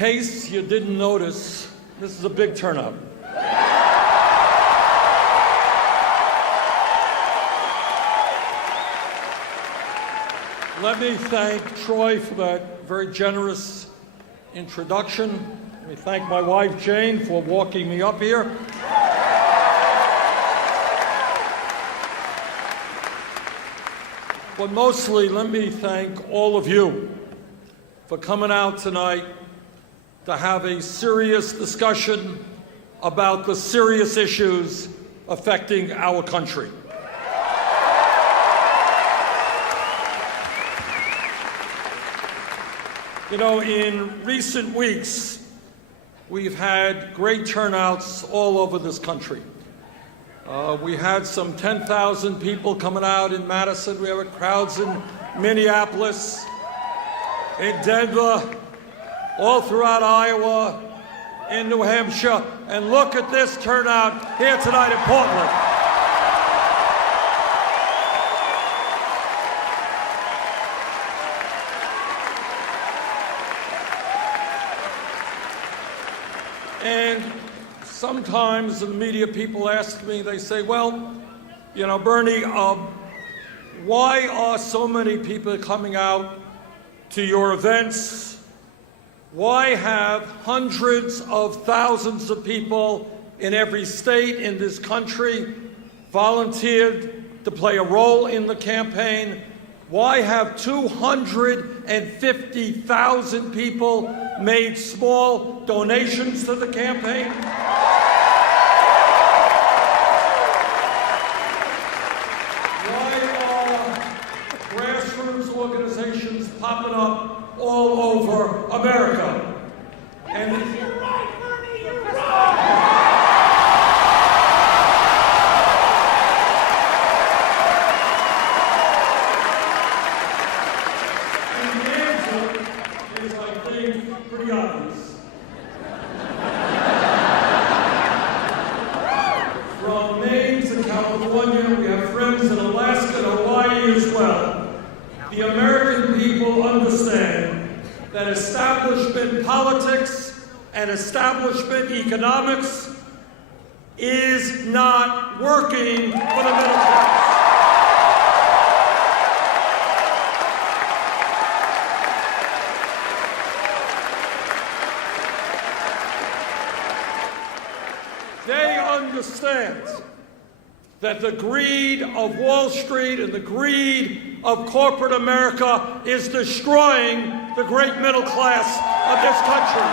case you didn't notice, this is a big turnout. Let me thank Troy for that very generous introduction. Let me thank my wife, Jane, for walking me up here. But mostly, let me thank all of you for coming out tonight to have a serious discussion about the serious issues affecting our country. You know, in recent weeks, we've had great turnouts all over this country. We had some 10,000 people coming out in Madison. We had crowds in Minneapolis, in Denver, all throughout Iowa, in New Hampshire. And look at this turnout here tonight in Portland. And sometimes the media people ask me, they say, well, you know, Bernie, why are so many people coming out to your events? Why have hundreds of thousands of people in every state in this country volunteered to play a role in the campaign? Why have 250,000 people made small donations to the campaign? Why are grassroots organizations popping up all over America? And you're right, Bernie, you're right. Pretty obvious. From Maine to California, we have friends in Alaska and Hawaii as well. The American people understand that establishment politics and establishment economics is not working for the middle class. They understand that the greed of Wall Street and the greed of corporate America is destroying the great middle class of this country.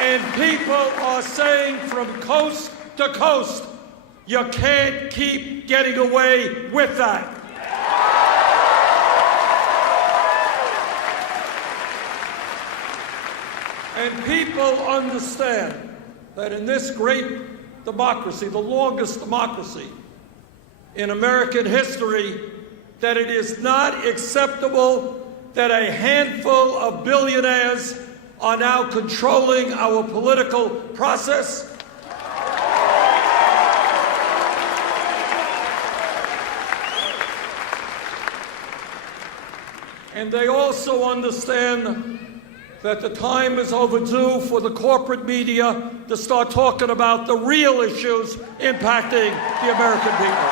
And people are saying from coast to coast, you can't keep getting away with that. And people understand that in this great democracy, the longest democracy in American history, that it is not acceptable that a handful of billionaires are now controlling our political process. And they also understand that the time is overdue for the corporate media to start talking about the real issues impacting the American people.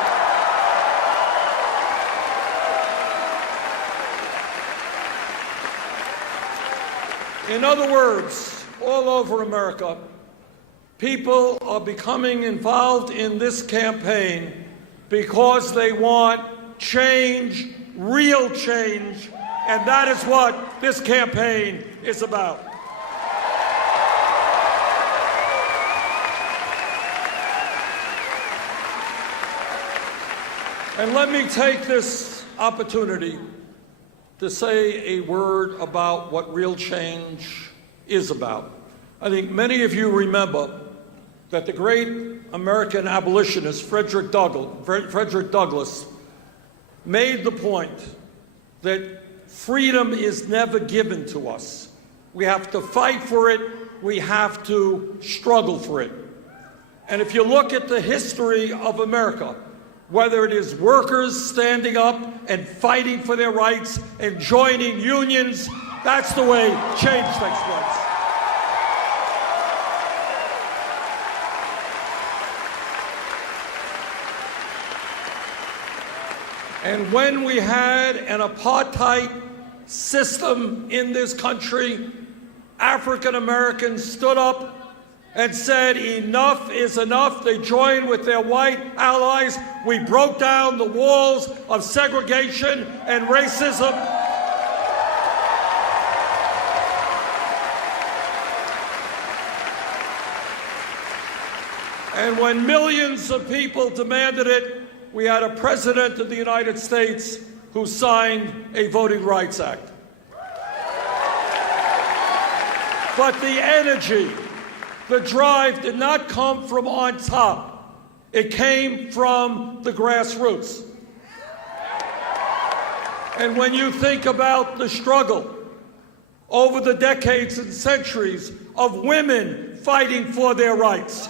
In other words, all over America, people are becoming involved in this campaign because they want change, real change, and that is what this campaign is about. And let me take this opportunity to say a word about what real change is about. I think many of you remember that the great American abolitionist Frederick Douglass made the point that freedom is never given to us. We have to fight for it. We have to struggle for it. And if you look at the history of America, whether it is workers standing up and fighting for their rights and joining unions. That's the way change takes place. And when we had an apartheid system in this country, African Americans stood up and said, enough is enough. They joined with their white allies. We broke down the walls of segregation and racism. And when millions of people demanded it, we had a president of the United States who signed a Voting Rights Act. But the energy, the drive did not come from on top. It came from the grassroots. And when you think about the struggle over the decades and centuries of women fighting for their rights,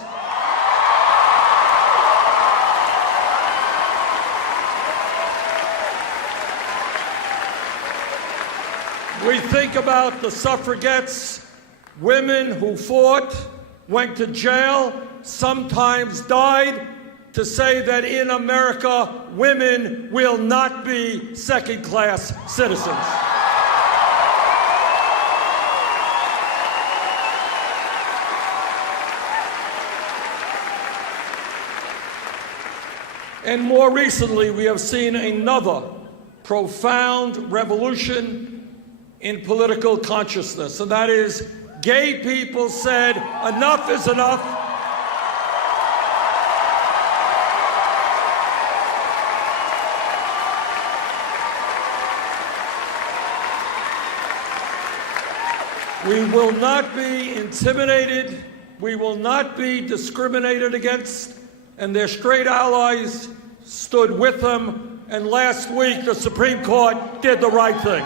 we think about the suffragettes, women who fought, went to jail, sometimes died, to say that in America, women will not be second-class citizens. And more recently, we have seen another profound revolution in political consciousness, and that is gay people said, enough is enough. We will not be intimidated. We will not be discriminated against. And their straight allies stood with them. And last week, the Supreme Court did the right thing.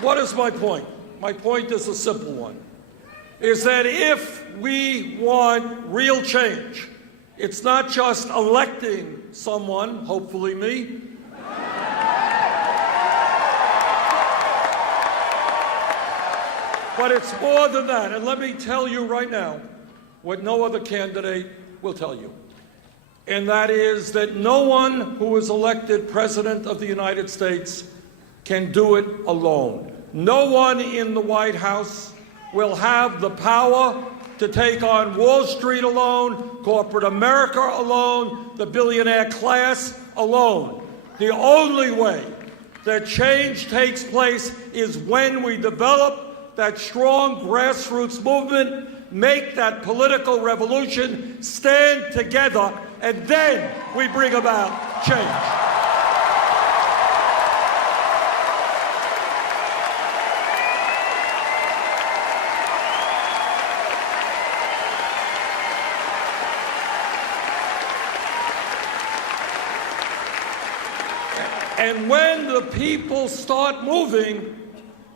What is my point? My point is a simple one, is that if we want real change, it's not just electing someone, hopefully me, but it's more than that. And let me tell you right now what no other candidate will tell you, and that is that no one who is elected President of the United States can do it alone. No one in the White House will have the power to take on Wall Street alone, corporate America alone, the billionaire class alone. The only way that change takes place is when we develop that strong grassroots movement, make that political revolution, stand together, and then we bring about change. And when the people start moving,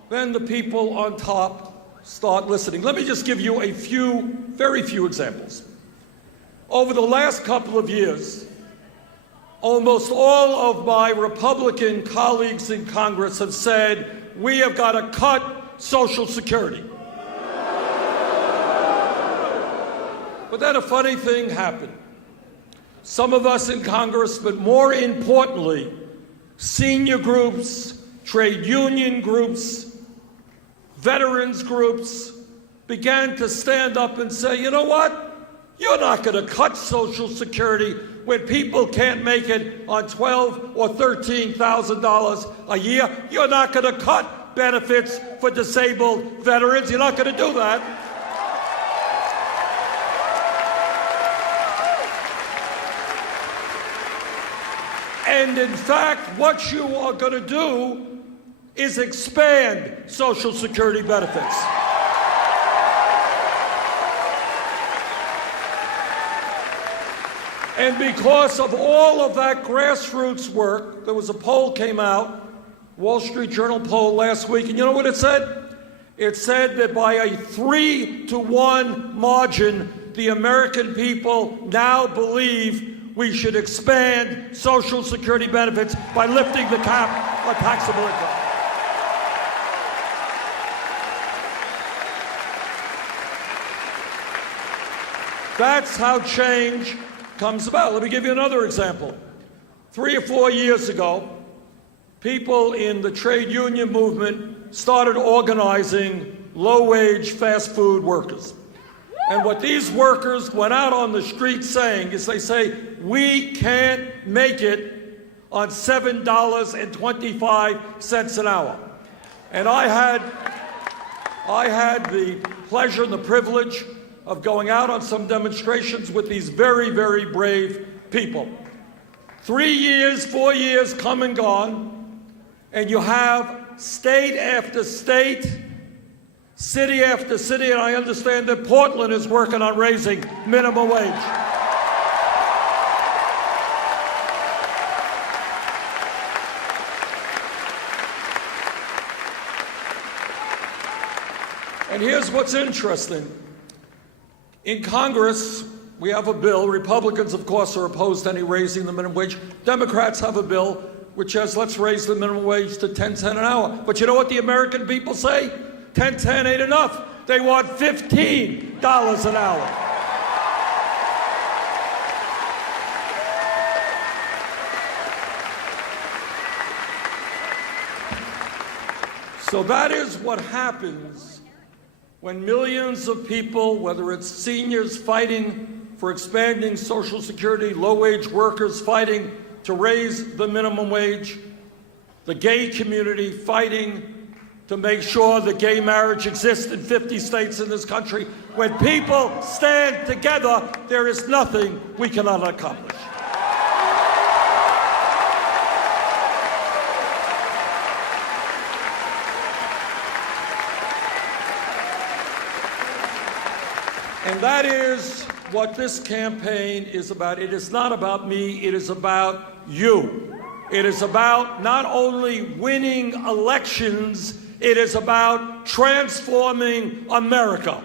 then the people on top start listening. Let me just give you a few, very few examples. Over the last couple of years, almost all of my Republican colleagues in Congress have said, we have got to cut Social Security. But then a funny thing happened. Some of us in Congress, but more importantly, senior groups, trade union groups, veterans groups began to stand up and say, you know what? You're not going to cut Social Security when people can't make it on $12,000 or $13,000 a year. You're not going to cut benefits for disabled veterans. You're not going to do that. And in fact, what you are going to do is expand Social Security benefits. And because of all of that grassroots work, there was a poll came out Wall Street Journal poll last week, and you know what it said? It said that by a 3-to-1 margin, the American people now believe we should expand Social Security benefits by lifting the cap on taxable income. That's how change comes about. Let me give you another example. 3 or 4 years ago, people in the trade union movement started organizing low-wage fast food workers. And what these workers went out on the street saying is they say, we can't make it on $7.25 an hour. And I had the pleasure and the privilege of going out on some demonstrations with these very, very brave people. 3 years, 4 years come and gone, and you have state after state, city after city, and I understand that Portland is working on raising minimum wage. And here's what's interesting. In Congress, we have a bill. Republicans, of course, are opposed to any raising the minimum wage. Democrats have a bill which says, let's raise the minimum wage to $10.10 an hour. But you know what the American people say? $10.10 ain't enough. They want $15 an hour. So that is what happens when millions of people, whether it's seniors fighting for expanding Social Security, low-wage workers fighting to raise the minimum wage, the gay community fighting to make sure that gay marriage exists in 50 states in this country. When people stand together, there is nothing we cannot accomplish. And that is what this campaign is about. It is not about me, it is about you. It is about not only winning elections, it is about transforming America.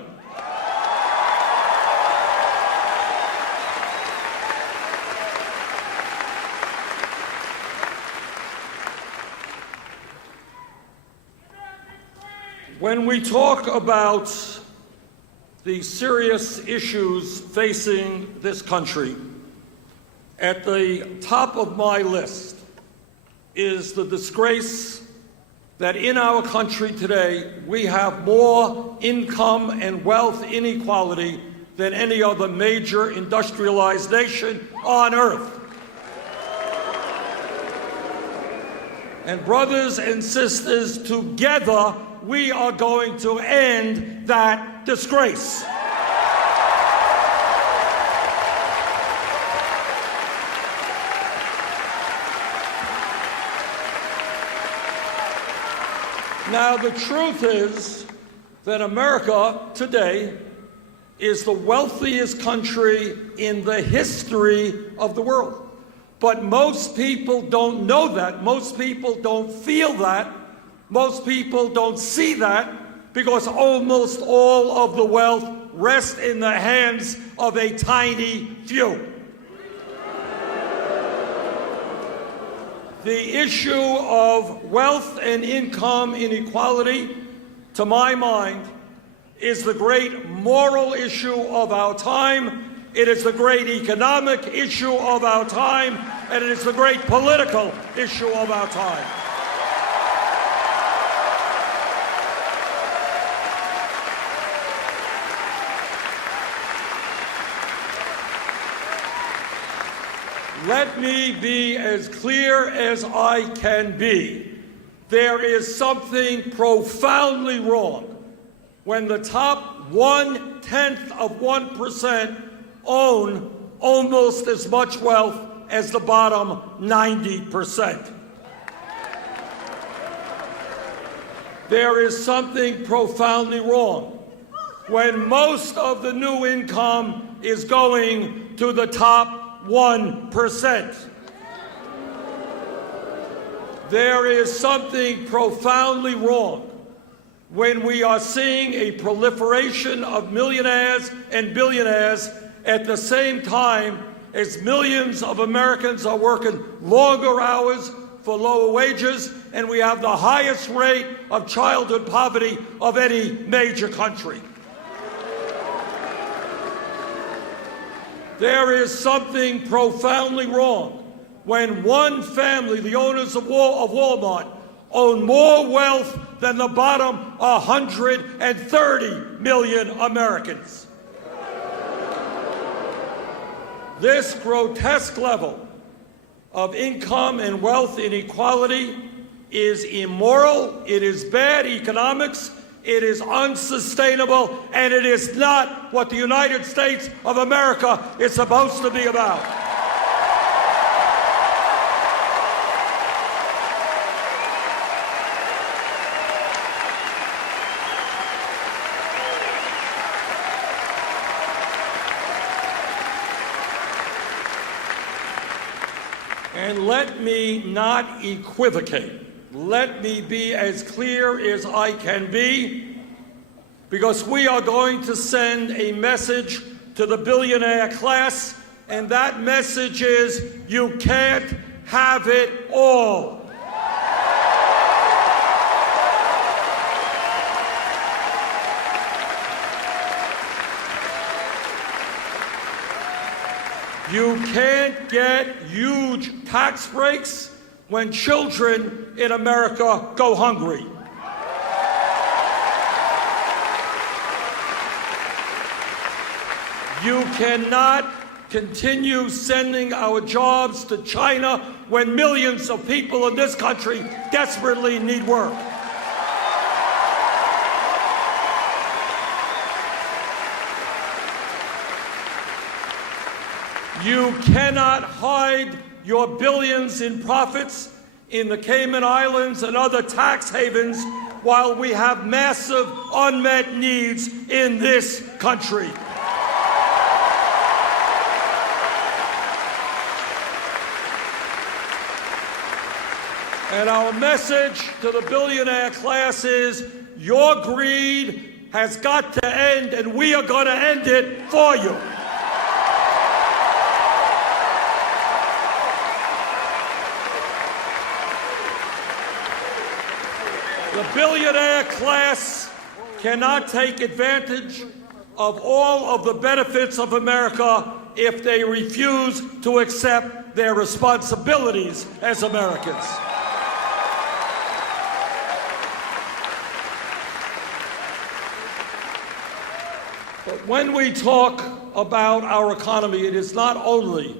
When we talk about the serious issues facing this country, at the top of my list is the disgrace that in our country today we have more income and wealth inequality than any other major industrialized nation on earth. And brothers and sisters, together we are going to end that disgrace. Now, the truth is that America today is the wealthiest country in the history of the world. But most people don't know that. Most people don't feel that. Most people don't see that because almost all of the wealth rests in the hands of a tiny few. The issue of wealth and income inequality, to my mind, is the great moral issue of our time. It is the great economic issue of our time, and it is the great political issue of our time. Let me be as clear as I can be. There is something profoundly wrong when the top 0.1% own almost as much wealth as the bottom 90%. There is something profoundly wrong when most of the new income is going to the top 1%. There is something profoundly wrong when we are seeing a proliferation of millionaires and billionaires at the same time as millions of Americans are working longer hours for lower wages, and we have the highest rate of childhood poverty of any major country. There is something profoundly wrong when one family, the owners of Walmart, own more wealth than the bottom 130 million Americans. This grotesque level of income and wealth inequality is immoral, it is bad economics, it is unsustainable, and it is not what the United States of America is supposed to be about. And let me not equivocate. Let me be as clear as I can be, because we are going to send a message to the billionaire class, and that message is, you can't have it all. You can't get huge tax breaks when children in America go hungry. You cannot continue sending our jobs to China when millions of people in this country desperately need work. You cannot hide your billions in profits in the Cayman Islands and other tax havens while we have massive unmet needs in this country. And our message to the billionaire class is, your greed has got to end, and we are going to end it for you. The billionaire class cannot take advantage of all of the benefits of America if they refuse to accept their responsibilities as Americans. But when we talk about our economy, it is not only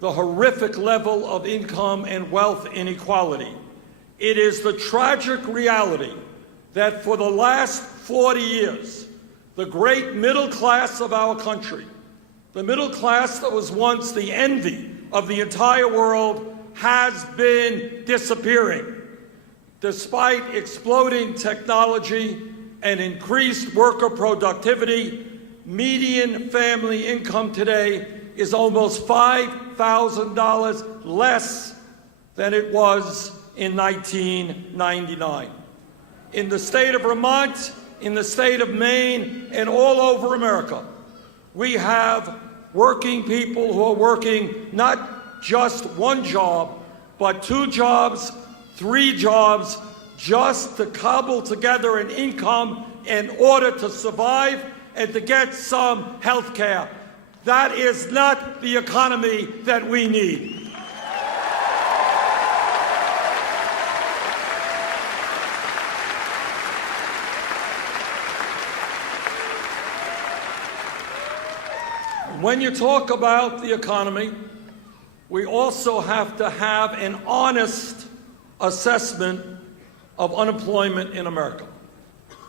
the horrific level of income and wealth inequality. It is the tragic reality that for the last 40 years, the great middle class of our country, the middle class that was once the envy of the entire world, has been disappearing. Despite exploding technology and increased worker productivity, median family income today is almost $5,000 less than it was in 1999. In the state of Vermont, in the state of Maine, and all over America, we have working people who are working not just one job, but 2 jobs, 3 jobs, just to cobble together an income in order to survive and to get some health care. That is not the economy that we need. When you talk about the economy, we also have to have an honest assessment of unemployment in America.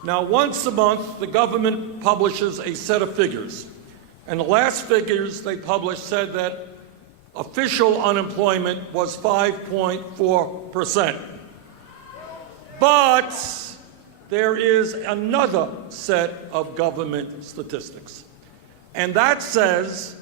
Now, once a month, the government publishes a set of figures. And the last figures they published said that official unemployment was 5.4%. But there is another set of government statistics. And that says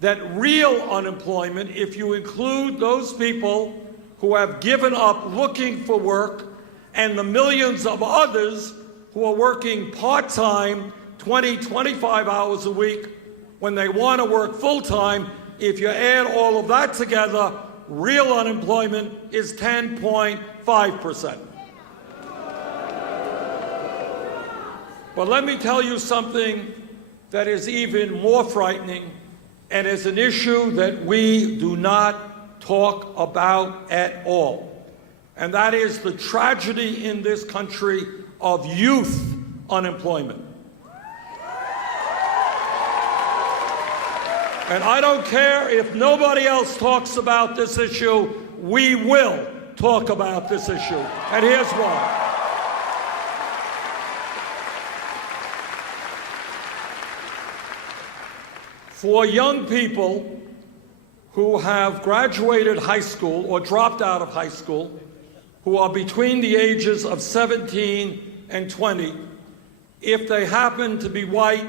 that real unemployment, if you include those people who have given up looking for work and the millions of others who are working part-time, 20, 25 hours a week, when they want to work full-time. If you add all of that together, real unemployment is 10.5%. But let me tell you something that is even more frightening and is an issue that we do not talk about at all. And that is the tragedy in this country of youth unemployment. And I don't care if nobody else talks about this issue, we will talk about this issue. And here's why. For young people who have graduated high school or dropped out of high school, who are between the ages of 17 and 20, if they happen to be white,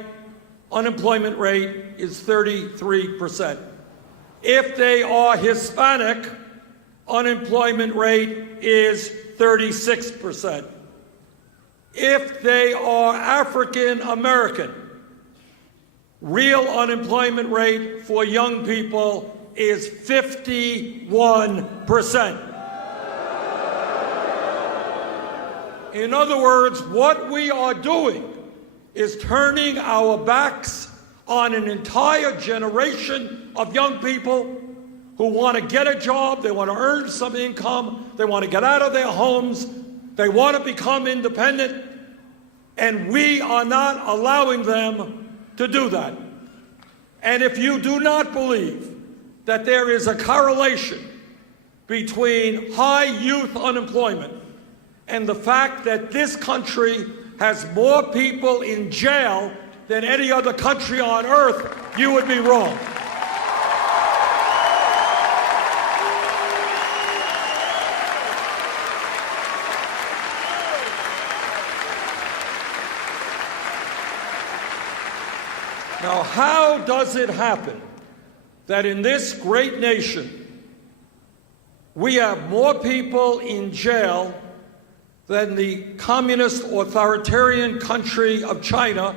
unemployment rate is 33%. If they are Hispanic, unemployment rate is 36%. If they are African American, real unemployment rate for young people is 51%. In other words, what we are doing is turning our backs on an entire generation of young people who want to get a job, they want to earn some income, they want to get out of their homes, they want to become independent, and we are not allowing them to do that. And if you do not believe that there is a correlation between high youth unemployment and the fact that this country has more people in jail than any other country on earth, you would be wrong. Now, how does it happen that in this great nation we have more people in jail than the communist authoritarian country of China,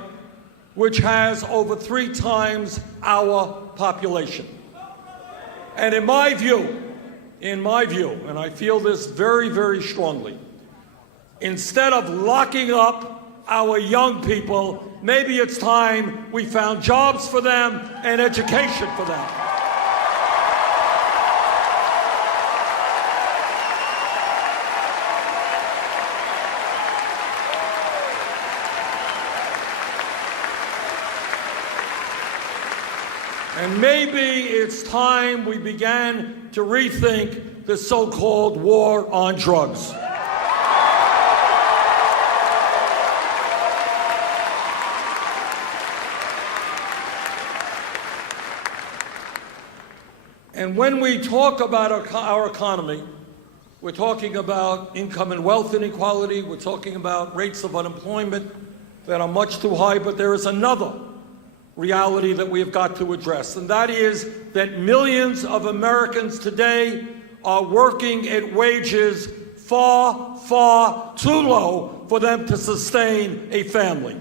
which has over 3 times our population? And in my view, and I feel this very, very strongly, instead of locking up our young people, maybe it's time we found jobs for them and education for them. And maybe it's time we began to rethink the so-called war on drugs. And when we talk about our economy, we're talking about income and wealth inequality, we're talking about rates of unemployment that are much too high, but there is another reality that we have got to address, and that is that millions of Americans today are working at wages far, far too low for them to sustain a family.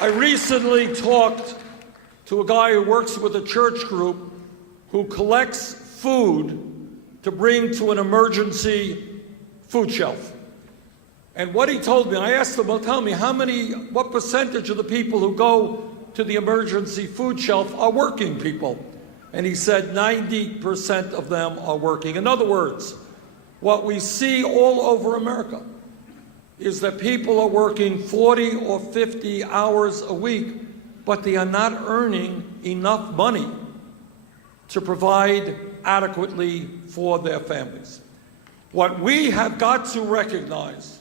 I recently talked to a guy who works with a church group who collects food to bring to an emergency food shelf. And what he told me, I asked him, well, tell me, what percentage of the people who go to the emergency food shelf are working people? And he said 90% of them are working. In other words, what we see all over America is that people are working 40 or 50 hours a week, but they are not earning enough money to provide adequately for their families. What we have got to recognize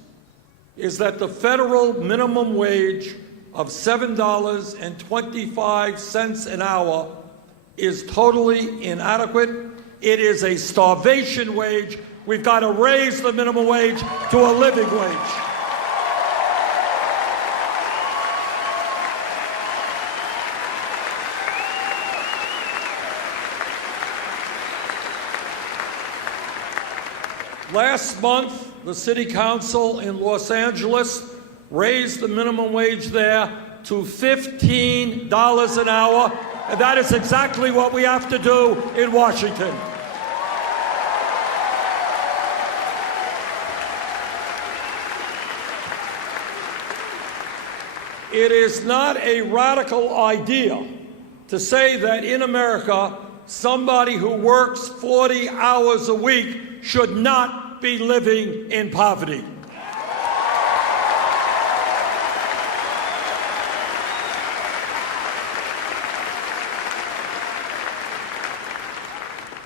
is that the federal minimum wage of $7.25 an hour is totally inadequate. It is a starvation wage. We've got to raise the minimum wage to a living wage. Last month, the City Council in Los Angeles raised the minimum wage there to $15 an hour, and that is exactly what we have to do in Washington. It is not a radical idea to say that in America, somebody who works 40 hours a week should not be living in poverty.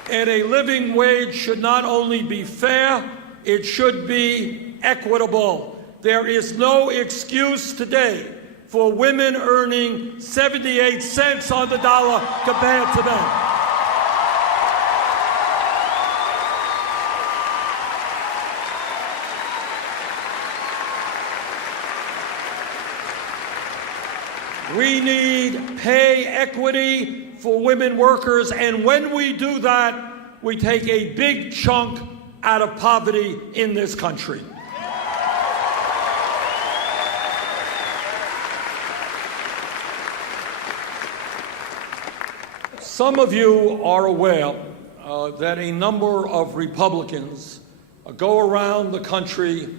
And a living wage should not only be fair, it should be equitable. There is no excuse today for women earning 78 cents on the dollar compared to men. We need pay equity for women workers, and when we do that, we take a big chunk out of poverty in this country. Some of you are aware that a number of Republicans go around the country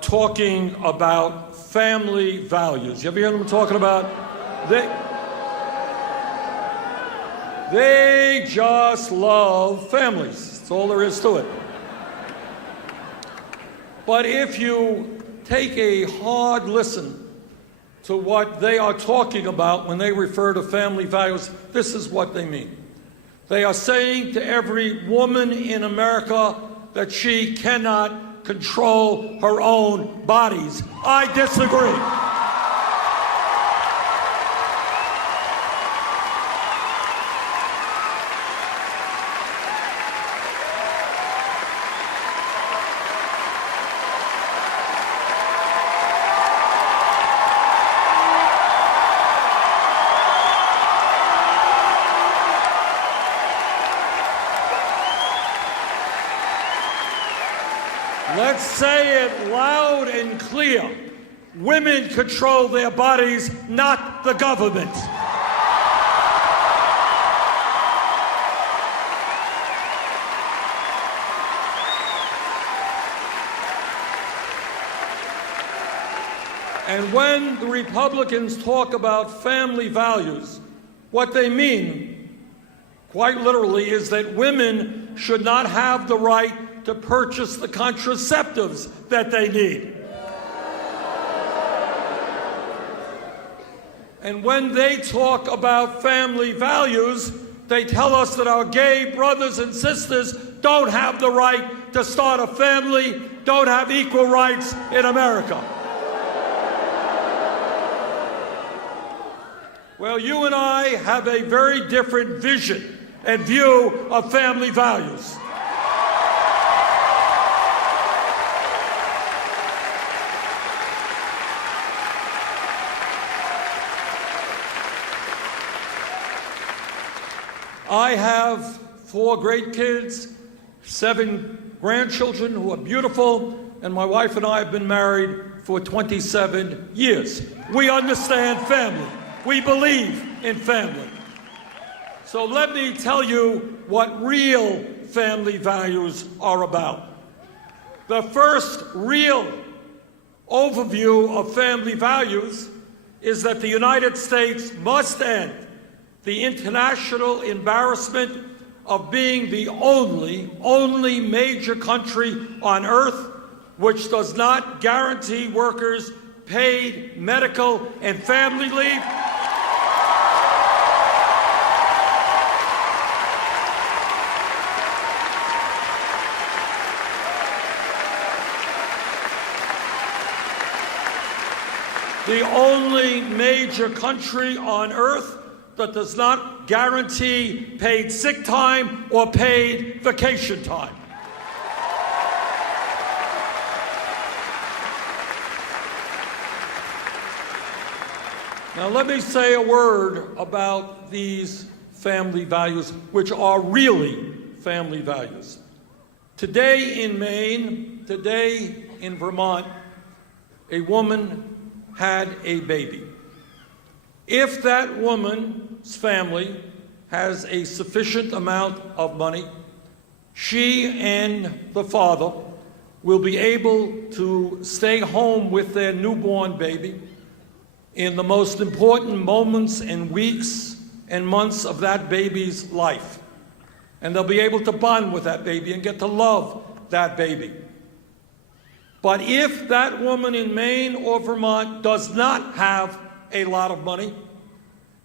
talking about family values. You ever hear them talking about? They just love families. That's all there is to it. But if you take a hard listen to what they are talking about when they refer to family values, this is what they mean. They are saying to every woman in America that she cannot control her own bodies. I disagree. Let's say it loud and clear. Women control their bodies, not the government. And when the Republicans talk about family values, what they mean, quite literally, is that women should not have the right to purchase the contraceptives that they need. And when they talk about family values, they tell us that our gay brothers and sisters don't have the right to start a family, don't have equal rights in America. Well, you and I have a very different vision and view of family values. I have 4 great kids, 7 grandchildren who are beautiful, and my wife and I have been married for 27 years. We understand family. We believe in family. So let me tell you what real family values are about. The first real overview of family values is that the United States must end the international embarrassment of being the only major country on earth which does not guarantee workers paid medical and family leave. The only major country on earth that does not guarantee paid sick time or paid vacation time. Now let me say a word about these family values, which are really family values. Today in Maine, today in Vermont, a woman had a baby. If that woman's family has a sufficient amount of money, she and the father will be able to stay home with their newborn baby in the most important moments and weeks and months of that baby's life. And they'll be able to bond with that baby and get to love that baby. But if that woman in Maine or Vermont does not have a lot of money,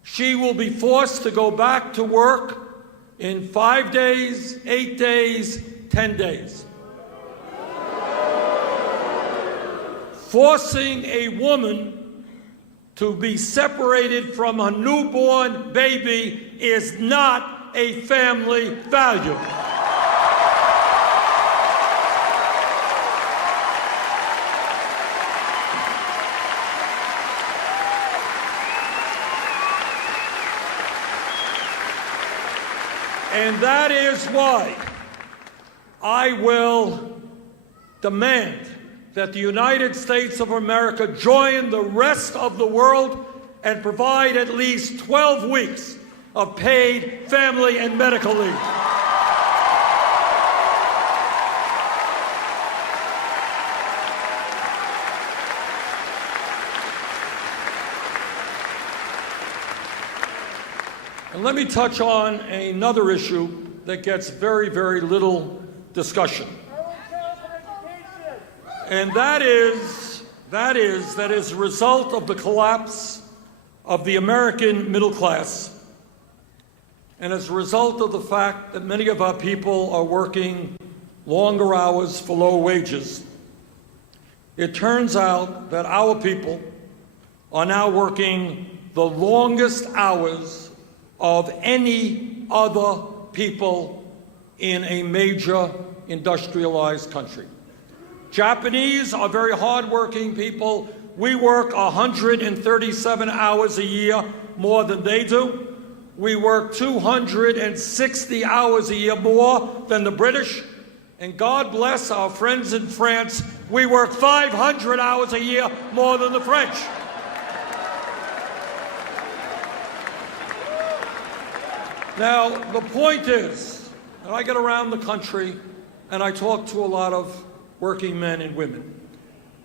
she will be forced to go back to work in 5 days, 8 days, 10 days. Forcing a woman to be separated from a newborn baby is not a family value. And that is why I will demand that the United States of America join the rest of the world and provide at least 12 weeks of paid family and medical leave. And let me touch on another issue that gets very, very little discussion. And that is as a result of the collapse of the American middle class, and as a result of the fact that many of our people are working longer hours for low wages, it turns out that our people are now working the longest hours of any other people in a major industrialized country. Japanese are very hardworking people. We work 137 hours a year more than they do. We work 260 hours a year more than the British. And God bless our friends in France, we work 500 hours a year more than the French. Now, the point is that I get around the country and I talk to a lot of working men and women.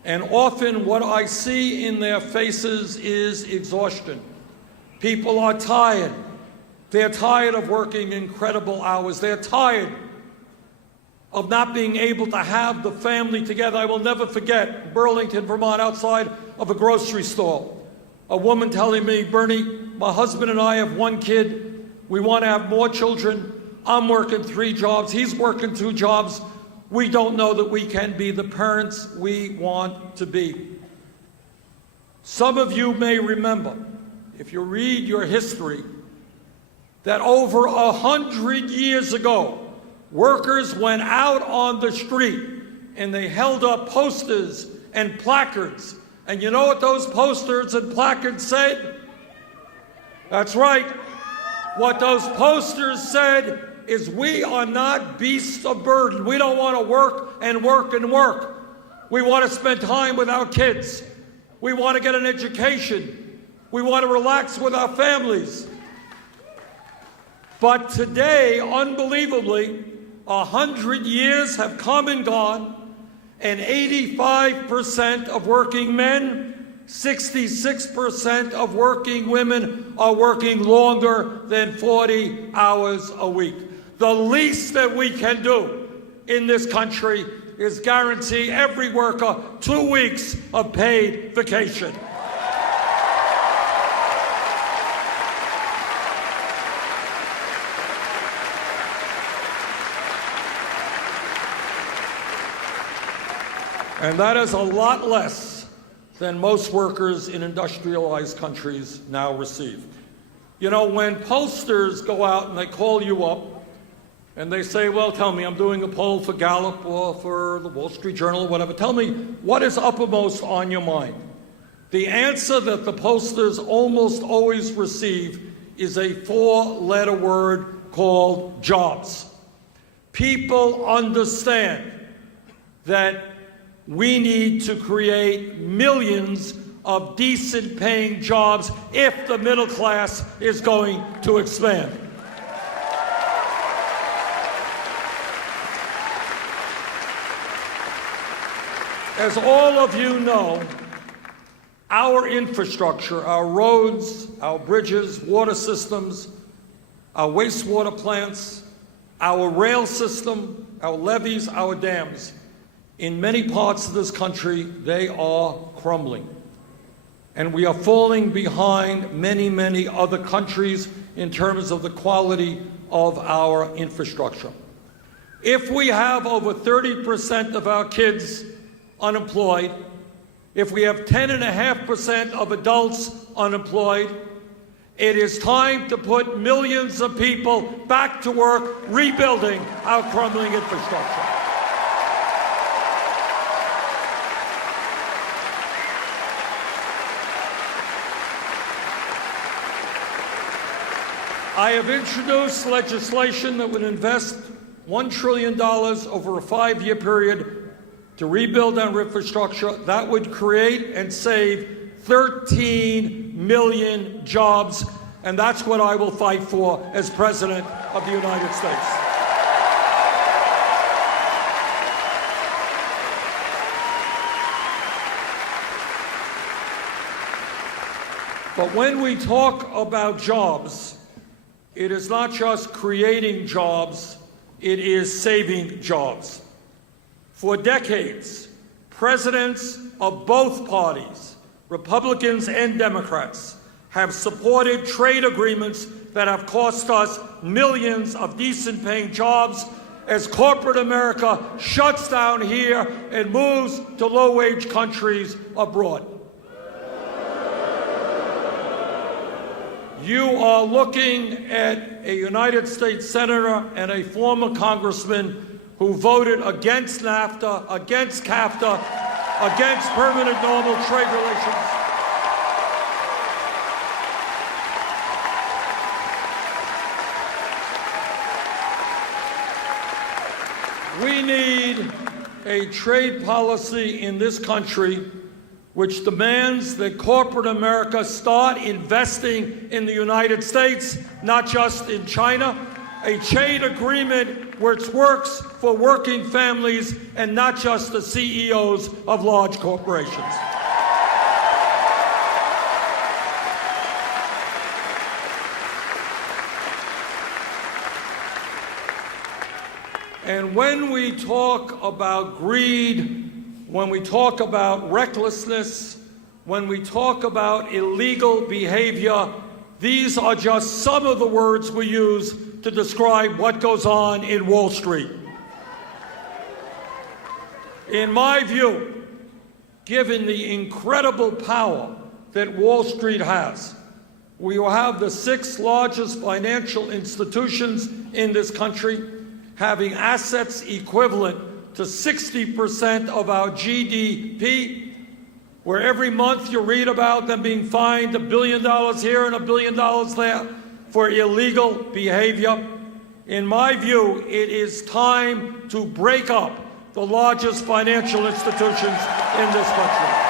And often what I see in their faces is exhaustion. People are tired. They're tired of working incredible hours. They're tired of not being able to have the family together. I will never forget Burlington, Vermont, outside of a grocery store, a woman telling me, "Bernie, my husband and I have one kid. We want to have more children. I'm working 3 jobs. He's working 2 jobs. We don't know that we can be the parents we want to be." Some of you may remember, if you read your history, that over 100 years ago, workers went out on the street and they held up posters and placards. And you know what those posters and placards said? That's right. What those posters said is, we are not beasts of burden. We don't want to work and work and work. We want to spend time with our kids. We want to get an education. We want to relax with our families. But today, unbelievably, 100 years have come and gone, and 85% of working men, 66% of working women are working longer than 40 hours a week. The least that we can do in this country is guarantee every worker 2 weeks of paid vacation. And that is a lot less than most workers in industrialized countries now receive. You know, when posters go out and they call you up and they say, "Well, tell me, I'm doing a poll for Gallup or for the Wall Street Journal or whatever. Tell me, what is uppermost on your mind?" The answer that the posters almost always receive is a 4-letter word called jobs. people understand that we need to create millions of decent paying jobs if the middle class is going to expand. As all of you know, our infrastructure, our roads, our bridges, water systems, our wastewater plants, our rail system, our levees, our dams, in many parts of this country, they are crumbling. And we are falling behind many, many other countries in terms of the quality of our infrastructure. If we have over 30% of our kids unemployed, if we have 10.5% of adults unemployed, it is time to put millions of people back to work rebuilding our crumbling infrastructure. I have introduced legislation that would invest $1 trillion over a 5-year period to rebuild our infrastructure. That would create and save 13 million jobs, and that's what I will fight for as President of the United States. But when we talk about jobs, it is not just creating jobs, it is saving jobs. For decades, presidents of both parties, Republicans and Democrats, have supported trade agreements that have cost us millions of decent-paying jobs as corporate America shuts down here and moves to low-wage countries abroad. You are looking at a United States Senator and a former Congressman who voted against NAFTA, against CAFTA, against permanent normal trade relations. We need a trade policy in this country which demands that corporate America start investing in the United States, not just in China. A trade agreement which works for working families and not just the CEOs of large corporations. And when we talk about greed, when we talk about recklessness, when we talk about illegal behavior, these are just some of the words we use to describe what goes on in Wall Street. In my view, given the incredible power that Wall Street has, we will have the 6th largest financial institutions in this country, having assets equivalent to 60% of our GDP, where every month you read about them being fined $1 billion here and $1 billion there for illegal behavior. In my view, it is time to break up the largest financial institutions in this country.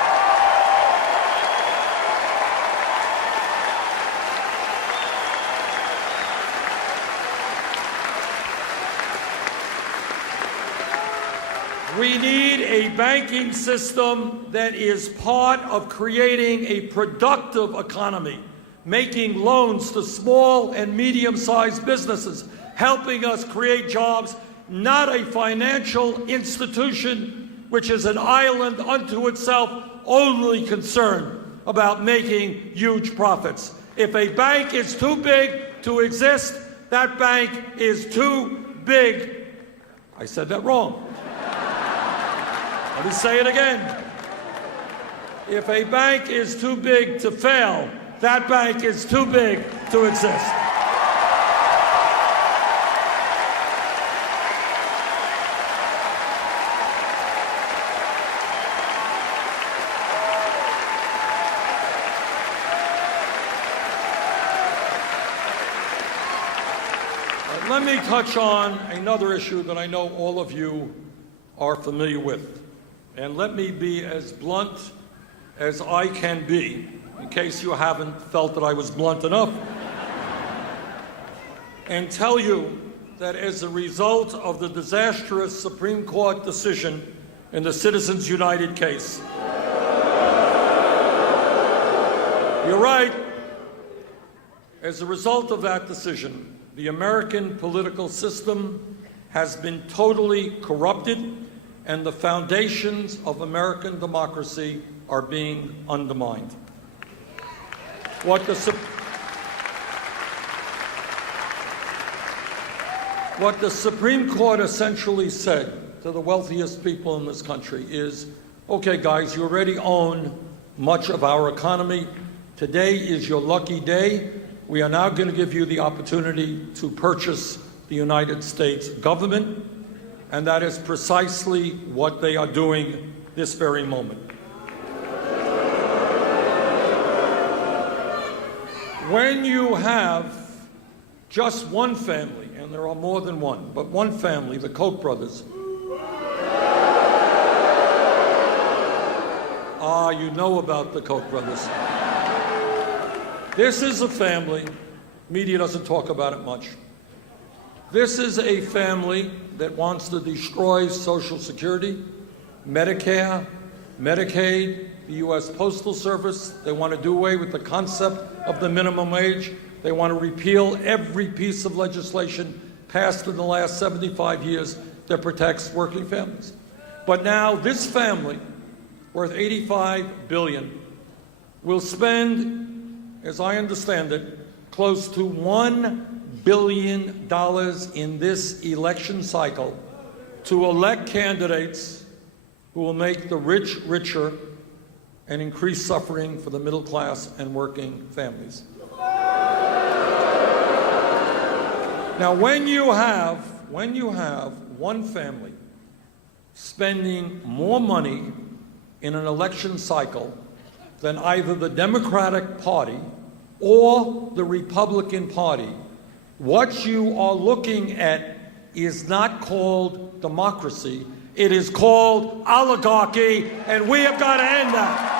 We need a banking system that is part of creating a productive economy, making loans to small and medium-sized businesses, helping us create jobs, not a financial institution which is an island unto itself, only concerned about making huge profits. If a bank is too big to exist, that bank is too big. I said that wrong. Let me say it again. If a bank is too big to fail, that bank is too big to exist. let me touch on another issue that I know all of you are familiar with. And let me be as blunt as I can be, in case you haven't felt that I was blunt enough, and tell you that as a result of the disastrous Supreme Court decision in the Citizens United case, you're right, as a result of that decision, the American political system has been totally corrupted, and the foundations of American democracy are being undermined. What the Supreme Court essentially said to the wealthiest people in this country is, okay, guys, you already own much of our economy. Today is your lucky day. We are now going to give you the opportunity to purchase the United States government, and that is precisely what they are doing this very moment. When you have just one family, and there are more than one, but one family, the Koch brothers, you know about the Koch brothers. This is a family, media doesn't talk about it much. This is a family that wants to destroy Social Security, Medicare, Medicaid, the U.S. Postal Service. They want to do away with the concept of the minimum wage. They want to repeal every piece of legislation passed in the last 75 years that protects working families. But now this family, worth $85 billion, will spend, as I understand it, close to $1 billion in this election cycle to elect candidates who will make the rich richer and increase suffering for the middle class and working families. Now, when you have one family spending more money in an election cycle than either the Democratic Party or the Republican Party, what you are looking at is not called democracy. It is called oligarchy, and we have got to end that.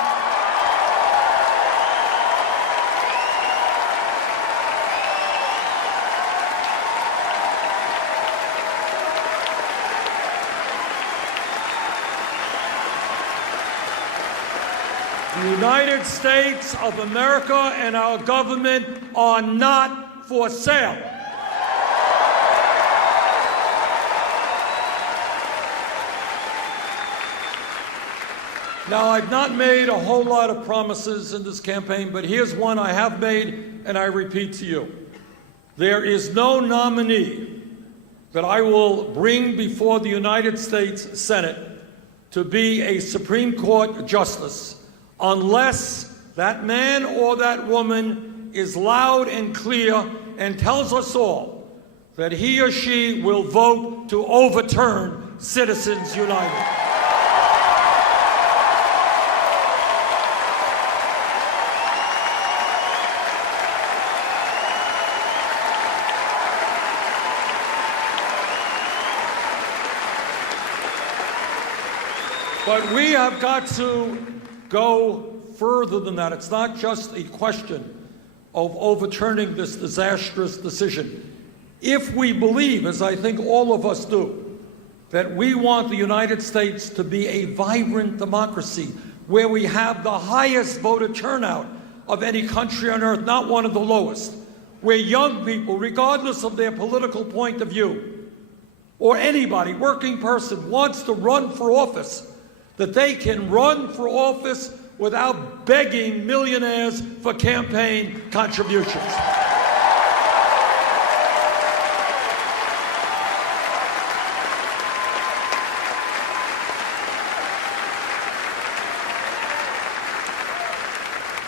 The United States of America and our government are not for sale. Now, I've not made a whole lot of promises in this campaign, but here's one I have made, and I repeat to you. There is no nominee that I will bring before the United States Senate to be a Supreme Court justice unless that man or that woman is loud and clear and tells us all that he or she will vote to overturn Citizens United. But we have got to go further than that. It's not just a question of overturning this disastrous decision. If we believe, as I think all of us do, that we want the United States to be a vibrant democracy where we have the highest voter turnout of any country on earth, not one of the lowest, where young people, regardless of their political point of view, or anybody, working person, wants to run for office, that they can run for office without begging millionaires for campaign contributions.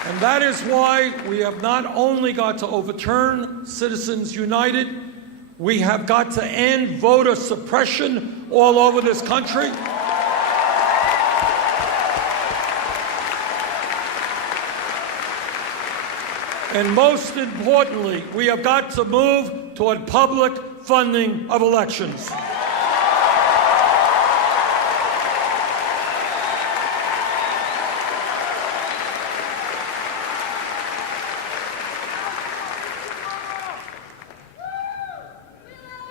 And that is why we have not only got to overturn Citizens United, we have got to end voter suppression all over this country. And most importantly, we have got to move toward public funding of elections.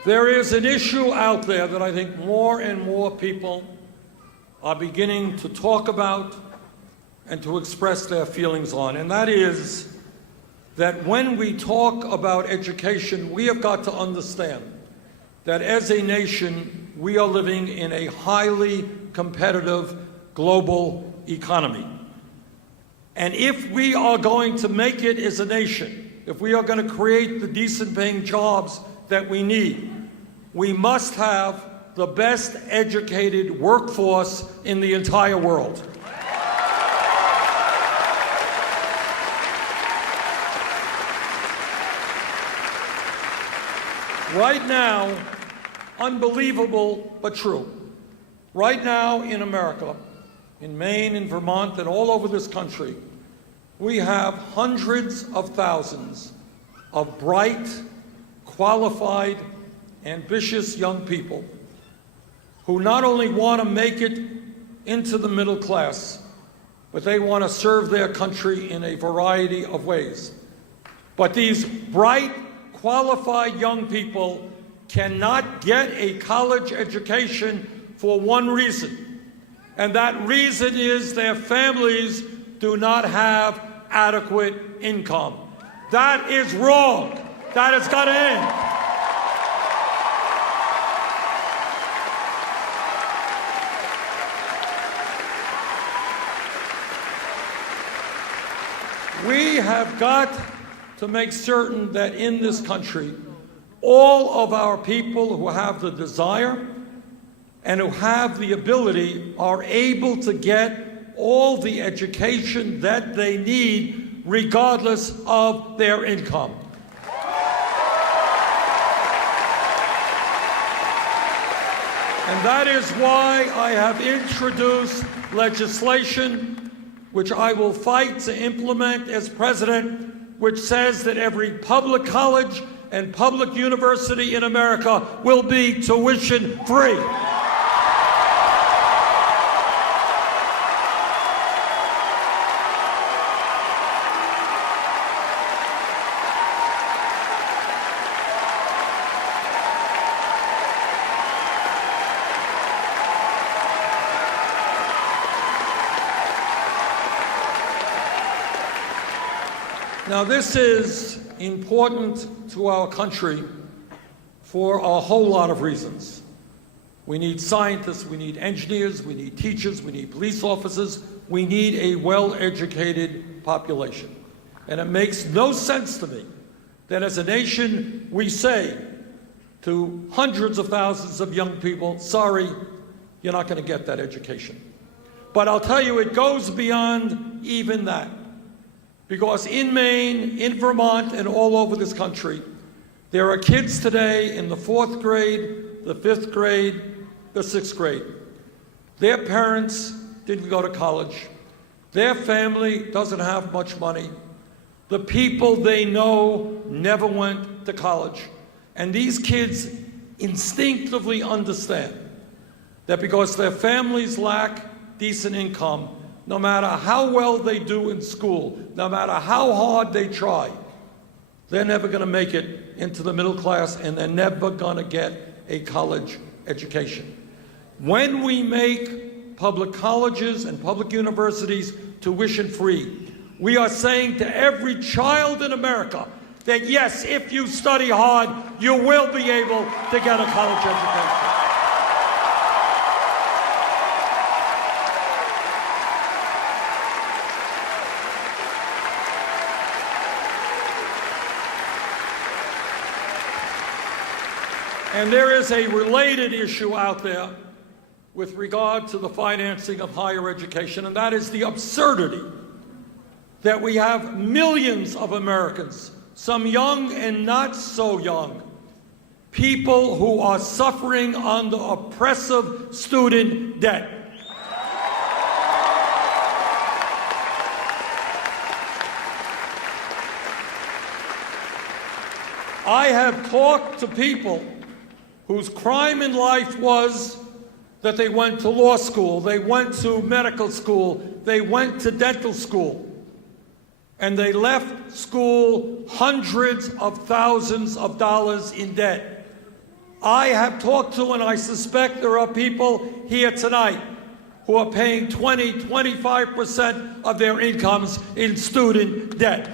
There is an issue out there that I think more and more people are beginning to talk about and to express their feelings on, and that is that when we talk about education, we have got to understand that as a nation, we are living in a highly competitive global economy. And if we are going to make it as a nation, if we are going to create the decent paying jobs that we need, we must have the best educated workforce in the entire world. Right now, unbelievable but true, right now in America, in Maine, in Vermont, and all over this country, we have hundreds of thousands of bright, qualified, ambitious young people who not only want to make it into the middle class, but they want to serve their country in a variety of ways. But these bright, qualified young people cannot get a college education for one reason, and that reason is their families do not have adequate income. That is wrong. That has got to end. We have got to make certain that in this country, all of our people who have the desire and who have the ability are able to get all the education that they need, regardless of their income. And that is why I have introduced legislation which I will fight to implement as president, which says that every public college and public university in America will be tuition free. Now, this is important to our country for a whole lot of reasons. We need scientists, we need engineers, we need teachers, we need police officers, we need a well-educated population. And it makes no sense to me that as a nation we say to hundreds of thousands of young people, sorry, you're not going to get that education. But I'll tell you, it goes beyond even that. Because in Maine, in Vermont, and all over this country, there are kids today in the 4th grade, the 5th grade, the 6th grade. Their parents didn't go to college. Their family doesn't have much money. The people they know never went to college. And these kids instinctively understand that because their families lack decent income, no matter how well they do in school, no matter how hard they try, they're never going to make it into the middle class, and they're never going to get a college education. When we make public colleges and public universities tuition free, we are saying to every child in America that yes, if you study hard, you will be able to get a college education. And there is a related issue out there with regard to the financing of higher education, and that is the absurdity that we have millions of Americans, some young and not so young, people who are suffering under oppressive student debt. I have talked to people whose crime in life was that they went to law school, they went to medical school, they went to dental school, and they left school hundreds of thousands of dollars in debt. I have talked to, and I suspect there are people here tonight who are paying 20, 25% of their incomes in student debt.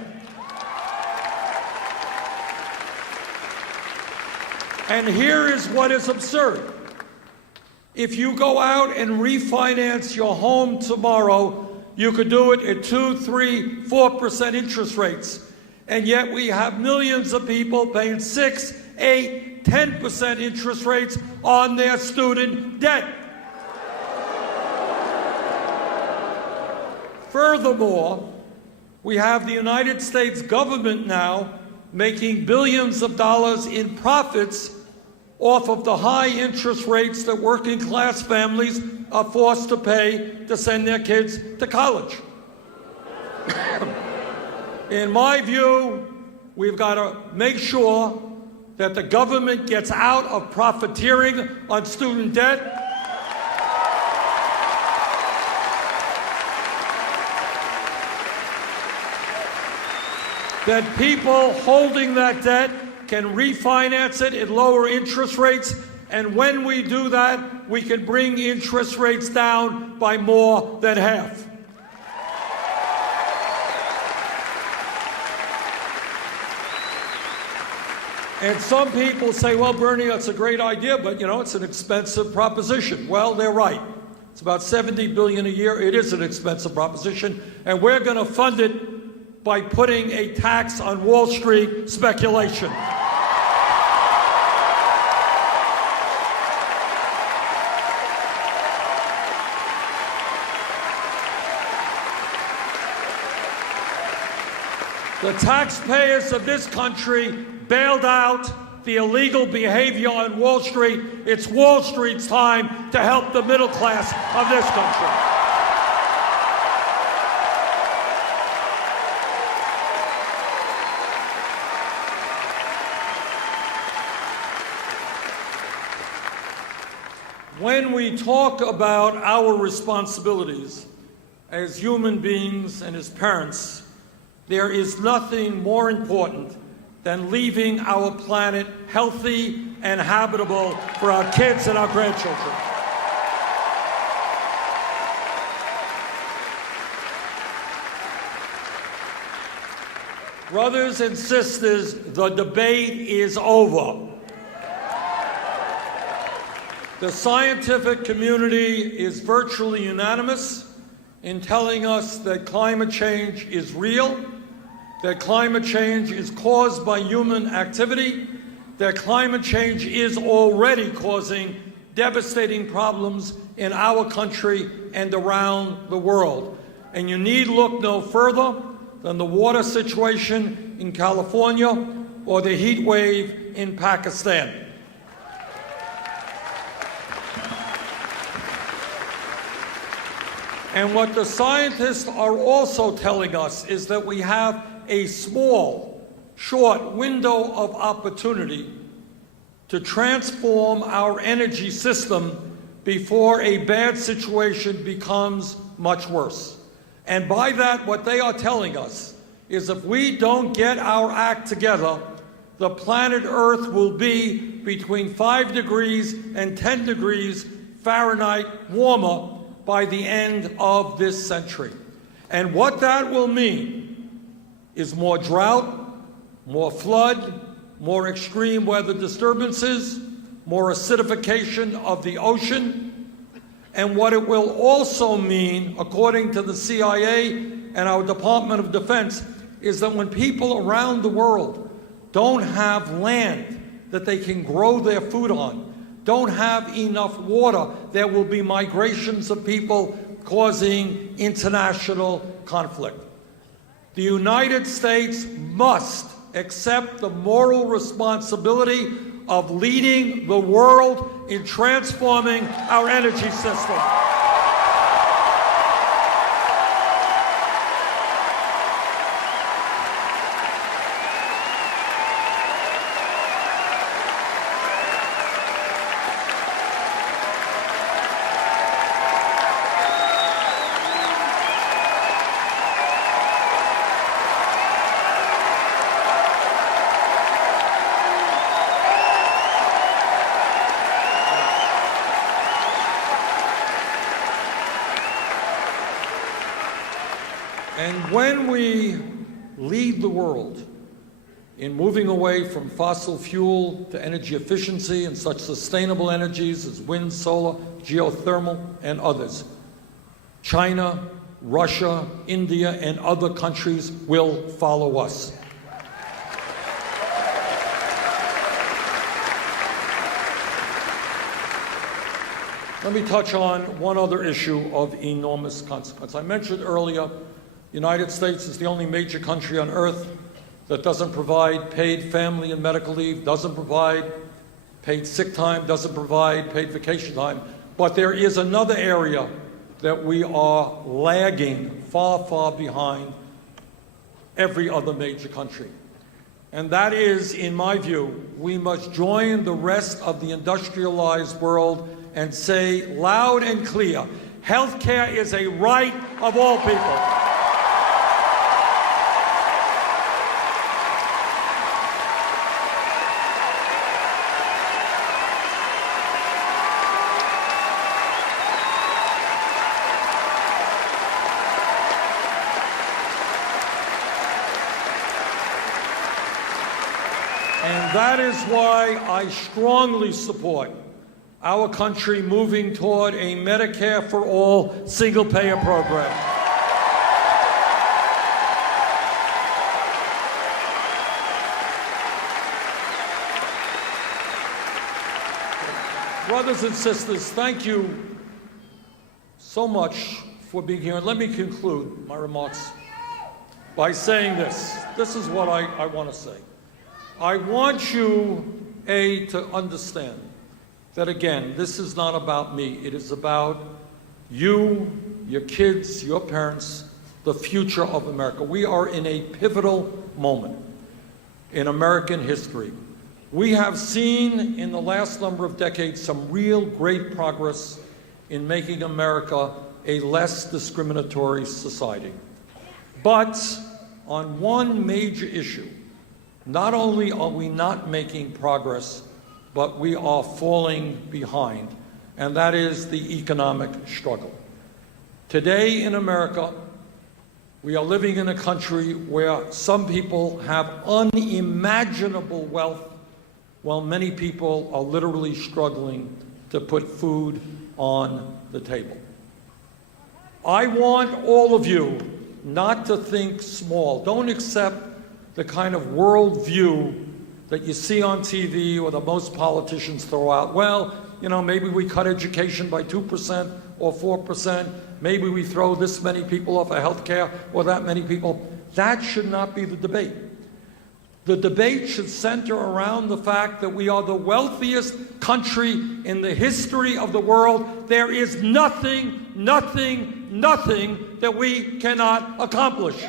And here is what is absurd. If you go out and refinance your home tomorrow, you could do it at 2, 3, 4% interest rates. And yet we have millions of people paying 6, 8, 10% interest rates on their student debt. Furthermore, we have the United States government now making billions of dollars in profits off of the high interest rates that working class families are forced to pay to send their kids to college. In my view, we've got to make sure that the government gets out of profiteering on student debt. That people holding that debt can refinance it at lower interest rates, and when we do that, we can bring interest rates down by more than half. And some people say, well, Bernie, that's a great idea, but, you know, it's an expensive proposition. Well, they're right. It's about $70 billion a year. It is an expensive proposition, and we're going to fund it by putting a tax on Wall Street speculation. The taxpayers of this country bailed out the illegal behavior on Wall Street. It's Wall Street's time to help the middle class of this country. When we talk about our responsibilities as human beings and as parents, there is nothing more important than leaving our planet healthy and habitable for our kids and our grandchildren. Brothers and sisters, the debate is over. The scientific community is virtually unanimous in telling us that climate change is real, that climate change is caused by human activity, that climate change is already causing devastating problems in our country and around the world. And you need look no further than the water situation in California or the heat wave in Pakistan. And what the scientists are also telling us is that we have a small, short window of opportunity to transform our energy system before a bad situation becomes much worse. And by that, what they are telling us is if we don't get our act together, the planet Earth will be between 5 degrees and 10 degrees Fahrenheit warmer by the end of this century. And what that will mean is more drought, more flood, more extreme weather disturbances, more acidification of the ocean. And what it will also mean, according to the CIA and our Department of Defense, is that when people around the world don't have land that they can grow their food on, don't have enough water, there will be migrations of people causing international conflict. The United States must accept the moral responsibility of leading the world in transforming our energy system. And when we lead the world in moving away from fossil fuel to energy efficiency and such sustainable energies as wind, solar, geothermal, and others, China, Russia, India, and other countries will follow us. Let me touch on one other issue of enormous consequence. I mentioned earlier, the United States is the only major country on earth that doesn't provide paid family and medical leave, doesn't provide paid sick time, doesn't provide paid vacation time. But there is another area that we are lagging far, far behind every other major country. And that is, in my view, we must join the rest of the industrialized world and say loud and clear, health care is a right of all people. And that is why I strongly support our country moving toward a Medicare for all single-payer program. Brothers and sisters, thank you so much for being here. And let me conclude my remarks by saying this. This is what I want to say. I want you, to understand that, again, this is not about me. It is about you, your kids, your parents, the future of America. We are in a pivotal moment in American history. We have seen in the last number of decades some real great progress in making America a less discriminatory society. But on one major issue, not only are we not making progress, but we are falling behind, and that is the economic struggle. Today in America, we are living in a country where some people have unimaginable wealth, while many people are literally struggling to put food on the table. I want all of you not to think small. Don't accept the kind of worldview that you see on TV or that most politicians throw out. Well, you know, maybe we cut education by 2% or 4%. Maybe we throw this many people off of health care or that many people. That should not be the debate. The debate should center around the fact that we are the wealthiest country in the history of the world. There is nothing that we cannot accomplish.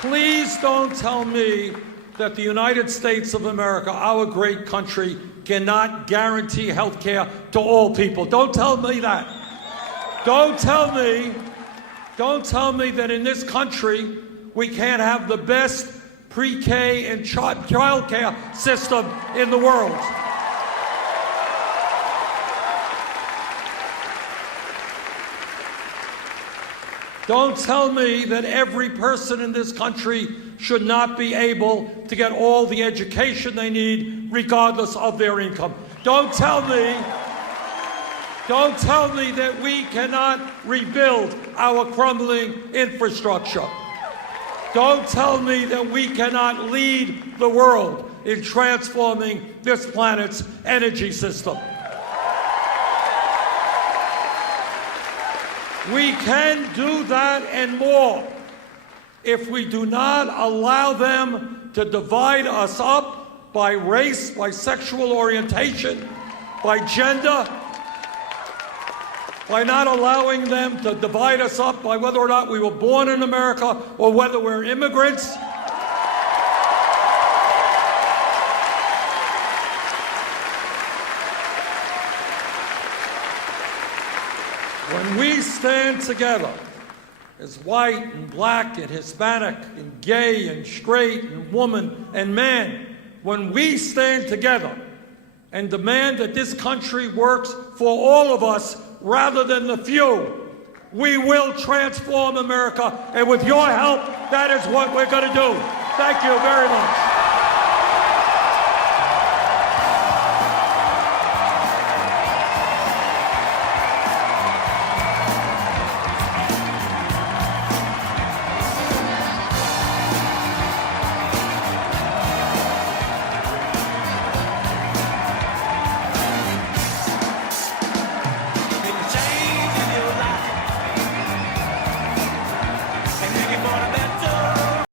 Please don't tell me that the United States of America, our great country, cannot guarantee health care to all people. Don't tell me that. Don't tell me that in this country we can't have the best pre-K and child care system in the world. Don't tell me that every person in this country should not be able to get all the education they need regardless of their income. Don't tell me that we cannot rebuild our crumbling infrastructure. Don't tell me that we cannot lead the world in transforming this planet's energy system. We can do that and more if we do not allow them to divide us up by race, by sexual orientation, by gender, by not allowing them to divide us up by whether or not we were born in America or whether we're immigrants. When we stand together as white and black and Hispanic and gay and straight and woman and man, when we stand together and demand that this country works for all of us rather than the few, we will transform America. And with your help, that is what we're going to do. Thank you very much.